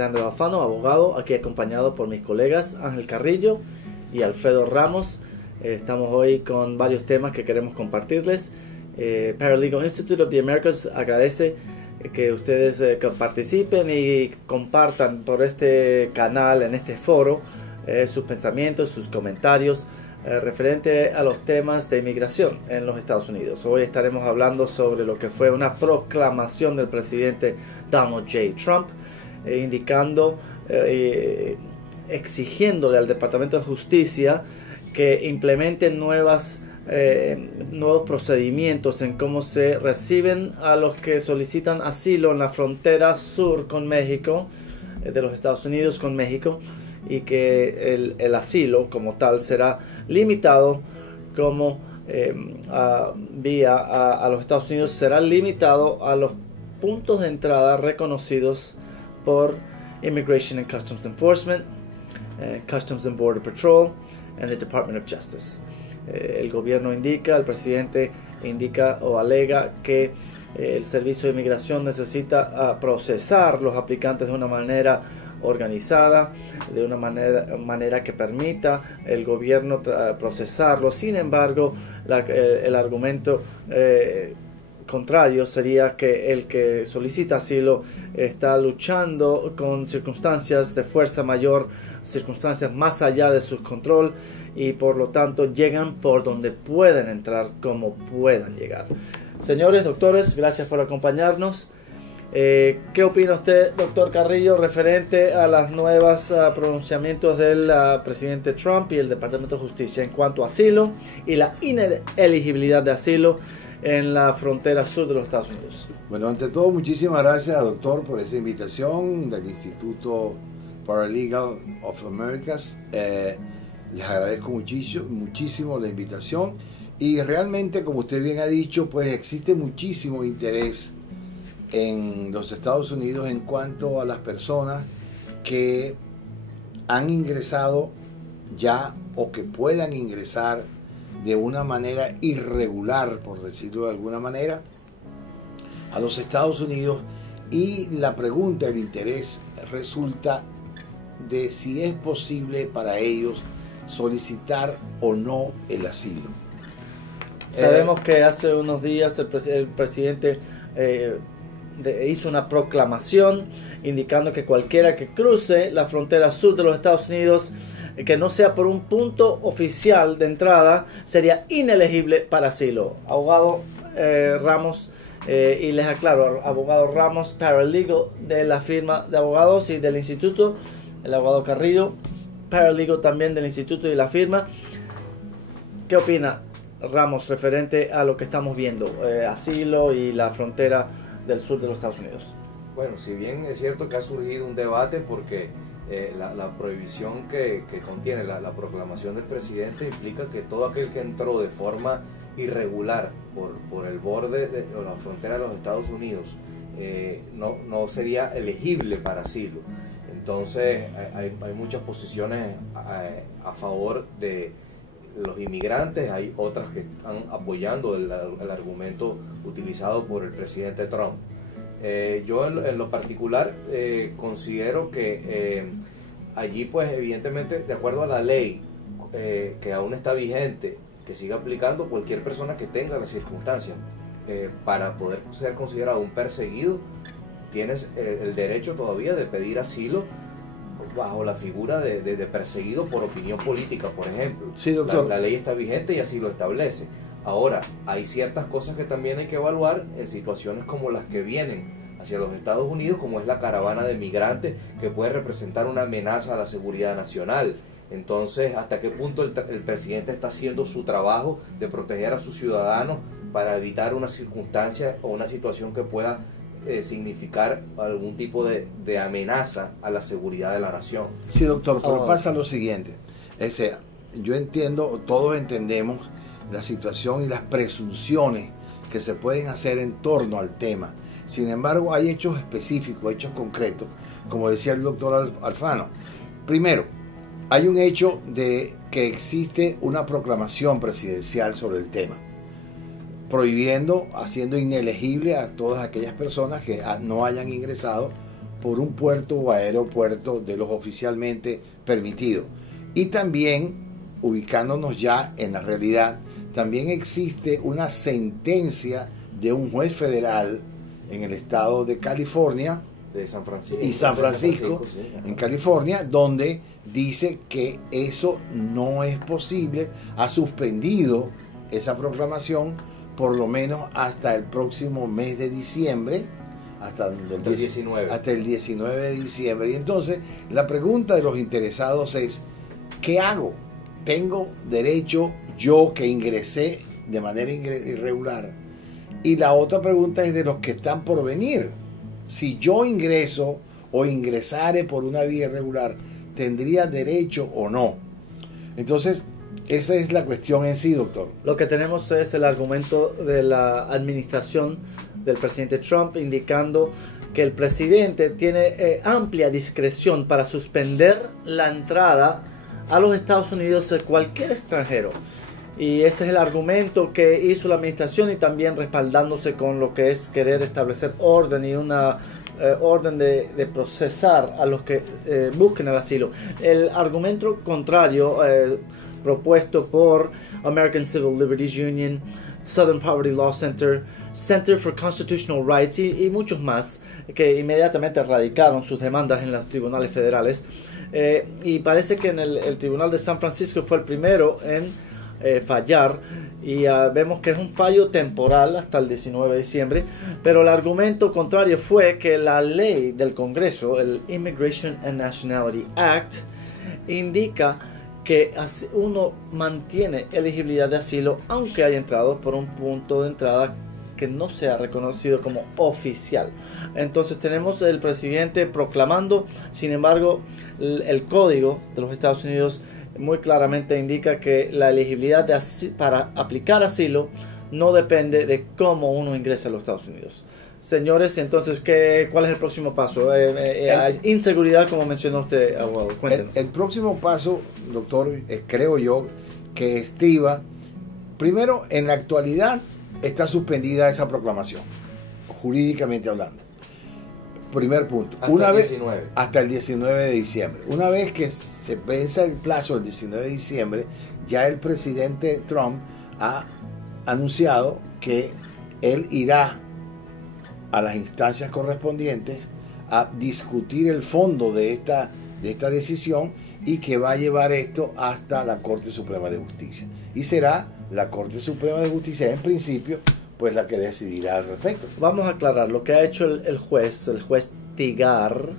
Lisandro Alfano, abogado, aquí acompañado por mis colegas Ángel Carrillo y Alfredo Ramos. Estamos hoy con varios temas que queremos compartirles. Paralegal Institute of the Americas agradece que ustedes que participen y compartan por este canal, en este foro, sus pensamientos, sus comentarios referente a los temas de inmigración en los Estados Unidos. Hoy estaremos hablando sobre lo que fue una proclamación del presidente Donald J. Trump, indicando, exigiéndole al Departamento de Justicia que implemente nuevos procedimientos en cómo se reciben a los que solicitan asilo en la frontera sur con México, de los Estados Unidos con México, y que el asilo como tal será limitado como a los Estados Unidos, será limitado a los puntos de entrada reconocidos por Immigration and Customs Enforcement, Customs and Border Patrol and the Department of Justice. El gobierno indica, el presidente indica o alega que el servicio de inmigración necesita procesar los aplicantes de una manera organizada, de una manera que permita el gobierno procesarlo. Sin embargo, el argumento contrario sería que el que solicita asilo está luchando con circunstancias de fuerza mayor, circunstancias más allá de su control, y por lo tanto llegan por donde pueden entrar, como puedan llegar. Señores, doctores, gracias por acompañarnos. ¿Qué opina usted, doctor Carrillo, referente a las nuevas pronunciamientos del presidente Trump y el Departamento de Justicia en cuanto a asilo y la inelegibilidad de asilo en la frontera sur de los Estados Unidos? Bueno, ante todo, muchísimas gracias, doctor, por esta invitación del Instituto Paralegal of Americas. Les agradezco muchísimo la invitación, y realmente, como usted bien ha dicho, pues existe muchísimo interés en los Estados Unidos en cuanto a las personas que han ingresado ya o que puedan ingresar de una manera irregular, por decirlo de alguna manera, a los Estados Unidos. Y la pregunta, el interés resulta de si es posible para ellos solicitar o no el asilo. Sabemos que hace unos días el presidente hizo una proclamación indicando que cualquiera que cruce la frontera sur de los Estados Unidos, que no sea por un punto oficial de entrada, sería inelegible para asilo. Abogado Ramos, y les aclaro, abogado Ramos, paralegal de la firma de abogados y del instituto, el abogado Carrillo, paralegal también del instituto y la firma. ¿Qué opina Ramos referente a lo que estamos viendo, asilo y la frontera del sur de los Estados Unidos? Bueno, si bien es cierto que ha surgido un debate porque la prohibición que contiene la proclamación del presidente implica que todo aquel que entró de forma irregular por el borde de la frontera de los Estados Unidos no sería elegible para asilo. Entonces hay muchas posiciones a favor de los inmigrantes, hay otras que están apoyando el argumento utilizado por el presidente Trump. Yo en lo particular considero que allí, pues evidentemente, de acuerdo a la ley que aún está vigente, que siga aplicando, cualquier persona que tenga las circunstancias para poder ser considerado un perseguido, tienes el derecho todavía de pedir asilo bajo la figura de perseguido por opinión política, por ejemplo. Sí, doctor. La ley está vigente y así lo establece. Ahora, hay ciertas cosas que también hay que evaluar en situaciones como las que vienen hacia los Estados Unidos, como es la caravana de migrantes, que puede representar una amenaza a la seguridad nacional. Entonces, ¿hasta qué punto el presidente está haciendo su trabajo de proteger a sus ciudadanos para evitar una circunstancia o una situación que pueda significar algún tipo de amenaza a la seguridad de la nación? Sí, doctor, pero pasa lo siguiente. Yo entiendo, todos entendemos la situación y las presunciones que se pueden hacer en torno al tema. Sin embargo, hay hechos específicos, hechos concretos, como decía el doctor Alfano. Primero, hay un hecho de que existe una proclamación presidencial sobre el tema, prohibiendo, haciendo inelegible a todas aquellas personas que no hayan ingresado por un puerto o aeropuerto de los oficialmente permitidos. Y también, ubicándonos ya en la realidad, también existe una sentencia de un juez federal en el estado de California de San Francisco, y San Francisco, sí, en California, donde dice que eso no es posible, ha suspendido esa proclamación por lo menos hasta el próximo mes de diciembre, hasta el 19. Hasta el 19 de diciembre. Y entonces la pregunta de los interesados es, ¿qué hago? ¿Tengo derecho yo que ingresé de manera irregular? Y la otra pregunta es de los que están por venir. Si yo ingreso o ingresare por una vía irregular, ¿tendría derecho o no? Entonces, esa es la cuestión en sí, doctor. Lo que tenemos es el argumento de la administración del presidente Trump indicando que el presidente tiene amplia discreción para suspender la entrada a los Estados Unidos de cualquier extranjero. Y ese es el argumento que hizo la administración, y también respaldándose con lo que es querer establecer orden y una orden de procesar a los que busquen el asilo. El argumento contrario propuesto por American Civil Liberties Union, Southern Poverty Law Center, Center for Constitutional Rights y muchos más, que inmediatamente radicaron sus demandas en los tribunales federales. Y parece que en el Tribunal de San Francisco fue el primero en fallar, y vemos que es un fallo temporal hasta el 19 de diciembre, pero el argumento contrario fue que la ley del Congreso, el Immigration and Nationality Act, indica que uno mantiene elegibilidad de asilo aunque haya entrado por un punto de entrada que no sea reconocido como oficial. Entonces tenemos el presidente proclamando, sin embargo, el código de los Estados Unidos muy claramente indica que la elegibilidad para aplicar asilo no depende de cómo uno ingresa a los Estados Unidos. Señores, entonces, ¿cuál es el próximo paso? Hay inseguridad, como mencionó usted, abogado. Cuéntenos. El próximo paso, doctor, creo yo, que estriba, primero, en la actualidad está suspendida esa proclamación, jurídicamente hablando. Primer punto. Hasta el 19 de diciembre. Una vez que se vence el plazo del 19 de diciembre, ya el presidente Trump ha anunciado que él irá a las instancias correspondientes a discutir el fondo de esta decisión, y que va a llevar esto hasta la Corte Suprema de Justicia. Y será la Corte Suprema de Justicia, en principio, pues la que decidirá al respecto. Vamos a aclarar lo que ha hecho el juez Tigar.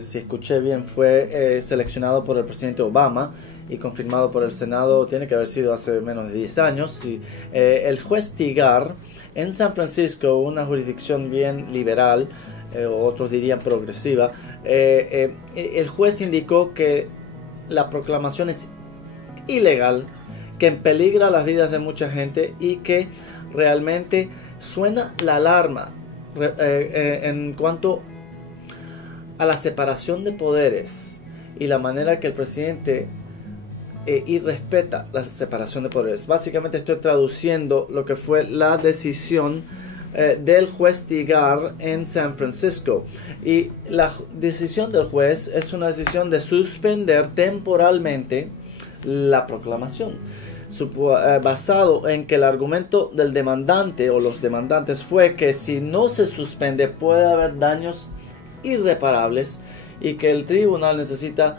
Si escuché bien, fue seleccionado por el presidente Obama y confirmado por el Senado, tiene que haber sido hace menos de 10 años. El juez Tigar en San Francisco, una jurisdicción bien liberal, otros dirían progresiva, el juez indicó que la proclamación es ilegal, que peligra las vidas de mucha gente y que realmente suena la alarma en cuanto a la separación de poderes y la manera que el presidente irrespeta la separación de poderes. Básicamente estoy traduciendo lo que fue la decisión del juez Tigar en San Francisco, y la decisión del juez es una decisión de suspender temporalmente la proclamación, basado en que el argumento del demandante o los demandantes fue que si no se suspende puede haber daños irreparables y que el tribunal necesita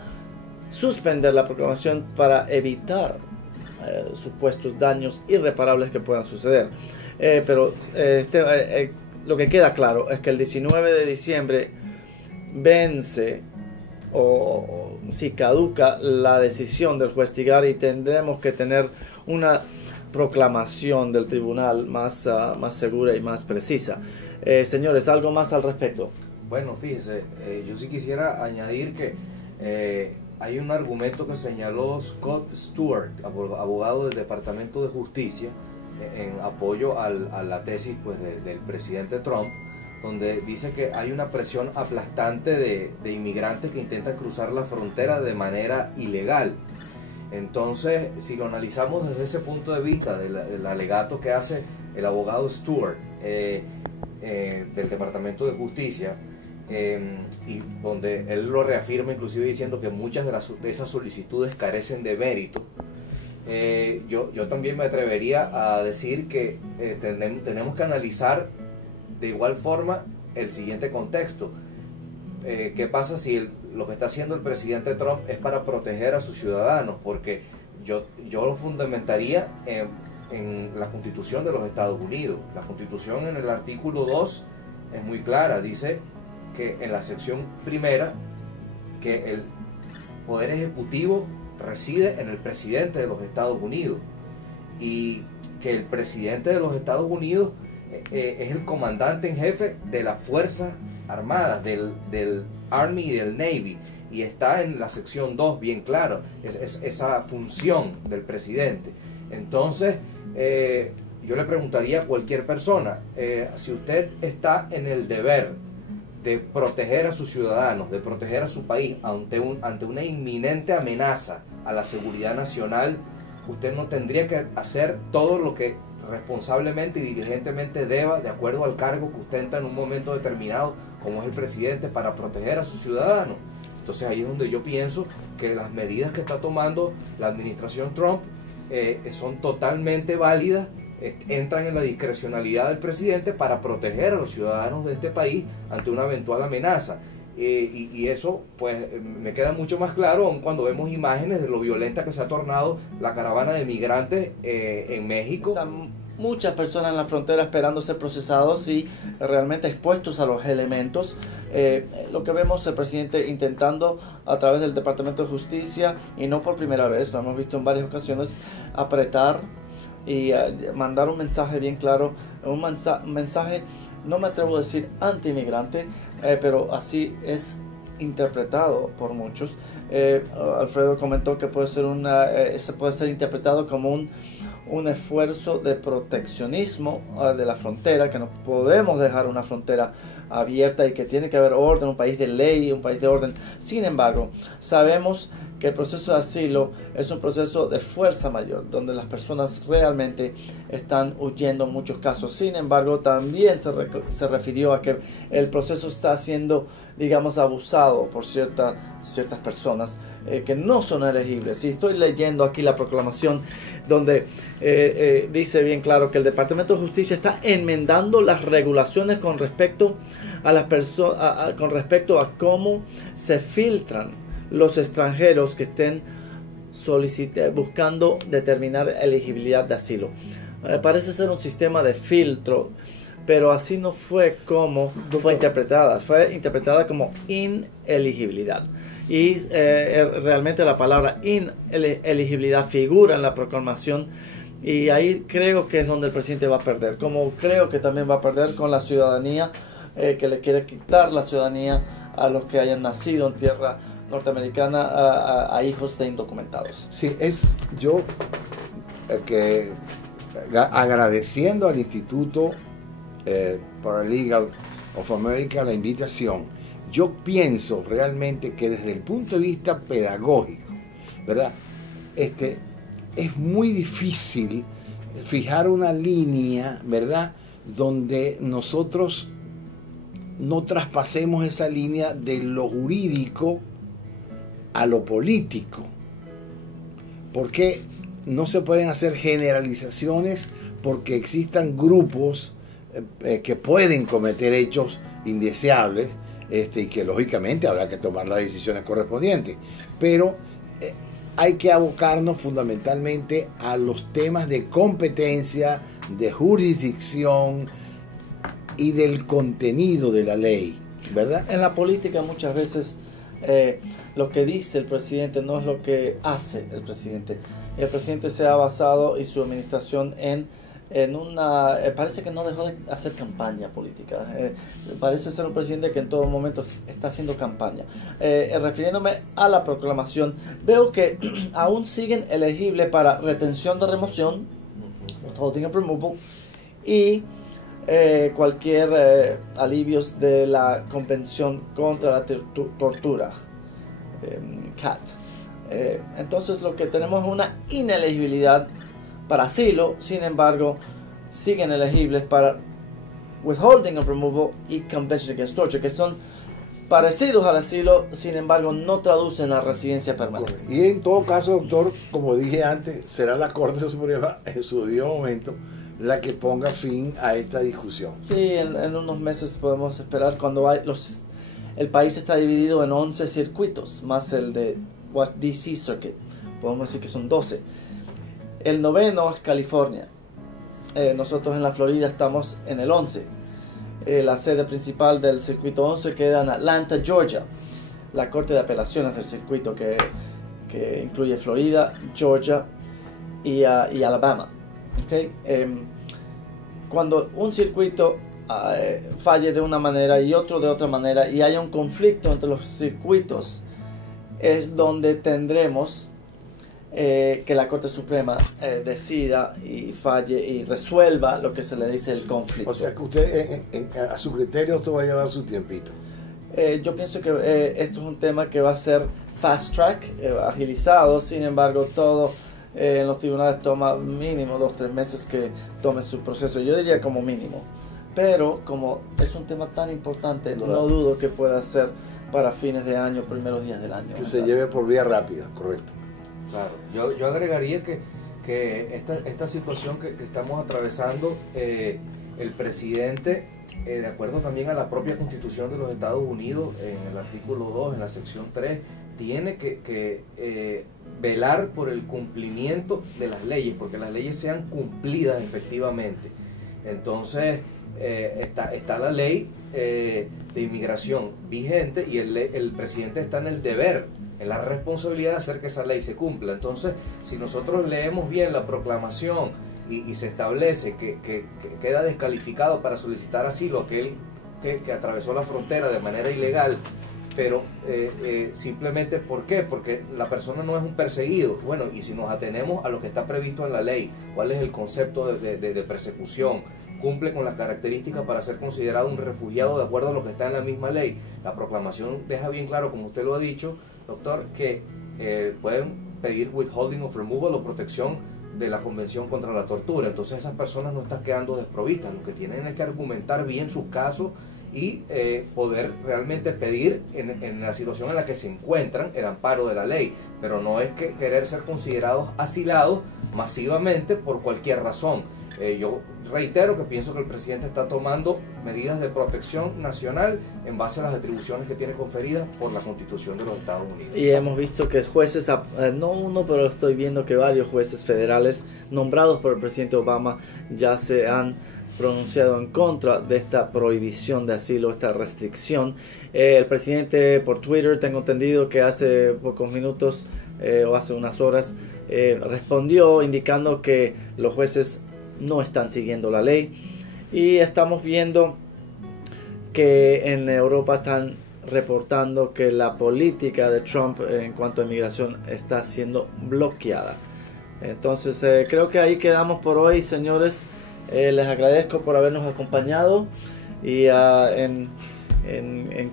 suspender la proclamación para evitar supuestos daños irreparables que puedan suceder. Lo que queda claro es que el 19 de diciembre vence o si caduca la decisión del juez Tigar, y tendremos que tener una proclamación del tribunal más segura y más precisa. Señores, ¿algo más al respecto? Bueno, fíjese, yo sí quisiera añadir que hay un argumento que señaló Scott Stewart, abogado del Departamento de Justicia, en apoyo a la tesis pues, del presidente Trump, donde dice que hay una presión aplastante de inmigrantes que intentan cruzar la frontera de manera ilegal. Entonces, si lo analizamos desde ese punto de vista del alegato que hace el abogado Stewart del Departamento de Justicia, y donde él lo reafirma inclusive diciendo que muchas de esas solicitudes carecen de mérito. Yo también me atrevería a decir que tenemos que analizar de igual forma el siguiente contexto. ¿Qué pasa si lo que está haciendo el presidente Trump es para proteger a sus ciudadanos? Porque yo lo fundamentaría en la Constitución de los Estados Unidos. La Constitución, en el artículo 2, es muy clara. Dice que en la sección primera que el poder ejecutivo reside en el presidente de los Estados Unidos, y que el presidente de los Estados Unidos es el comandante en jefe de las Fuerzas Armadas, del Army y del Navy, y está en la sección 2 bien claro, esa función del presidente. Entonces yo le preguntaría a cualquier persona, si usted está en el deber de proteger a sus ciudadanos, de proteger a su país ante una inminente amenaza a la seguridad nacional, usted no tendría que hacer todo lo que responsablemente y diligentemente deba, de acuerdo al cargo que ostenta en un momento determinado, como es el presidente, para proteger a sus ciudadanos. Entonces ahí es donde yo pienso que las medidas que está tomando la administración Trump son totalmente válidas, entran en la discrecionalidad del presidente para proteger a los ciudadanos de este país ante una eventual amenaza. Y eso pues me queda mucho más claro aun cuando vemos imágenes de lo violenta que se ha tornado la caravana de migrantes en México. Están muchas personas en la frontera esperando ser procesados y realmente expuestos a los elementos. Lo que vemos el presidente intentando a través del Departamento de Justicia, y no por primera vez, lo hemos visto en varias ocasiones, apretar y mandar un mensaje bien claro, un mensaje, no me atrevo a decir anti-inmigrante, pero así es interpretado por muchos. Alfredo comentó que puede ser interpretado como un esfuerzo de proteccionismo de la frontera, que no podemos dejar una frontera abierta y que tiene que haber orden, un país de ley, un país de orden. Sin embargo, sabemos que el proceso de asilo es un proceso de fuerza mayor, donde las personas realmente están huyendo en muchos casos. Sin embargo, también se refirió a que el proceso está siendo, digamos, abusado por ciertas personas que no son elegibles. Y estoy leyendo aquí la proclamación donde dice bien claro que el Departamento de Justicia está enmendando las regulaciones con respecto a las personas, con respecto a cómo se filtran los extranjeros que estén buscando determinar elegibilidad de asilo. Parece ser un sistema de filtro, pero así no fue como fue interpretada. Fue interpretada como ineligibilidad. Y realmente la palabra ineligibilidad figura en la proclamación, y ahí creo que es donde el presidente va a perder, como creo que también va a perder con la ciudadanía, que le quiere quitar la ciudadanía a los que hayan nacido en tierra norteamericana, a hijos de indocumentados. Sí, yo que agradeciendo al Instituto Paralegal of America la invitación. Yo pienso realmente que desde el punto de vista pedagógico, ¿verdad? Es muy difícil fijar una línea, ¿verdad?, donde nosotros no traspasemos esa línea de lo jurídico a lo político. Porque no se pueden hacer generalizaciones, porque existan grupos que pueden cometer hechos indeseables, y que lógicamente habrá que tomar las decisiones correspondientes, pero hay que abocarnos fundamentalmente a los temas de competencia, de jurisdicción y del contenido de la ley, ¿verdad? En la política muchas veces lo que dice el presidente no es lo que hace el presidente. El presidente se ha basado, y su administración, en una... parece que no dejó de hacer campaña política. Parece ser un presidente que en todo momento está haciendo campaña. Refiriéndome a la proclamación, veo que aún siguen elegibles para retención de remoción, withholding of removal, y cualquier alivios de la Convención contra la Tortura, CAT. Entonces lo que tenemos es una inelegibilidad para asilo. Sin embargo, siguen elegibles para withholding of removal y Convention Against Torture, que son parecidos al asilo, sin embargo, no traducen a residencia permanente. Y en todo caso, doctor, como dije antes, será la Corte Suprema en su debido momento la que ponga fin a esta discusión. Sí, en unos meses podemos esperar cuando el país está dividido en 11 circuitos, más el de DC Circuit. Podemos decir que son 12. El 9º es California. Nosotros en la Florida estamos en el 11. La sede principal del circuito 11 queda en Atlanta, Georgia. La corte de apelaciones del circuito que incluye Florida, Georgia y Alabama. ¿Okay? Cuando un circuito falle de una manera y otro de otra manera y haya un conflicto entre los circuitos, es donde tendremos que la Corte Suprema decida y falle y resuelva lo que se le dice el conflicto. O sea que usted, a su criterio, esto va a llevar su tiempito. Yo pienso que esto es un tema que va a ser fast track, agilizado. Sin embargo, todo en los tribunales toma mínimo 2-3 meses que tome su proceso. Yo diría como mínimo. Pero como es un tema tan importante, no dudo que pueda ser para fines de año, primeros días del año. Que se lleve por vía rápida, correcto. Claro, yo agregaría que esta situación que estamos atravesando, el presidente, de acuerdo también a la propia Constitución de los Estados Unidos, en el artículo 2, en la sección 3, tiene que velar por el cumplimiento de las leyes, porque las leyes sean cumplidas efectivamente. Entonces, está la ley de inmigración vigente y el presidente está en el deber, en la responsabilidad de hacer que esa ley se cumpla. Entonces, si nosotros leemos bien la proclamación y se establece que queda descalificado para solicitar asilo aquel que atravesó la frontera de manera ilegal, pero simplemente ¿por qué? Porque la persona no es un perseguido. Bueno, y si nos atenemos a lo que está previsto en la ley, ¿cuál es el concepto de persecución? Cumple con las características para ser considerado un refugiado de acuerdo a lo que está en la misma ley. La proclamación deja bien claro, como usted lo ha dicho, doctor, que pueden pedir withholding of removal o protección de la Convención contra la Tortura. Entonces esas personas no están quedando desprovistas. Lo que tienen es que argumentar bien sus casos y poder realmente pedir en la situación en la que se encuentran el amparo de la ley, pero no es que querer ser considerados asilados masivamente por cualquier razón. Yo reitero que pienso que el presidente está tomando medidas de protección nacional en base a las atribuciones que tiene conferidas por la Constitución de los Estados Unidos. Y hemos visto que jueces, no uno, pero estoy viendo que varios jueces federales nombrados por el presidente Obama ya se han pronunciado en contra de esta prohibición de asilo, esta restricción. El presidente por Twitter, tengo entendido que hace pocos minutos o hace unas horas respondió indicando que los jueces no están siguiendo la ley, y estamos viendo que en Europa están reportando que la política de Trump en cuanto a inmigración está siendo bloqueada. Entonces creo que ahí quedamos por hoy, señores. Les agradezco por habernos acompañado, y en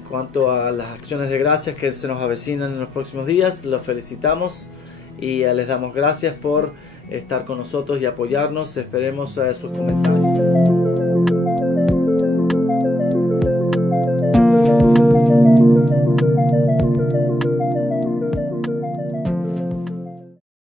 cuanto a las acciones de gracias que se nos avecinan en los próximos días, los felicitamos y les damos gracias por estar con nosotros y apoyarnos. Esperemos sus comentarios.